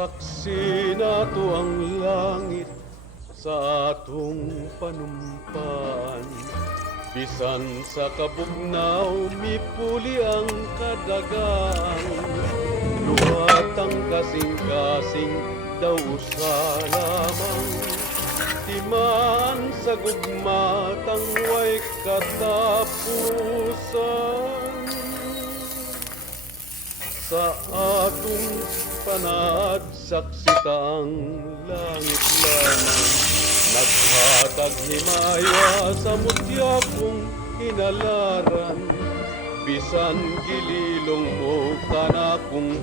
Saksi nato ang langit sa atong panumpan. Bisan sa kabugnaw, mipuli ang kadagan. Luhat ang kasing-kasing daw sa lamang. Timan sa gugmatang way katapusan. Sa atong panad, saksita ang langit lamang. Naghatag himaya sa mutya kong hinalaran. Bisan gililong mo ka na kong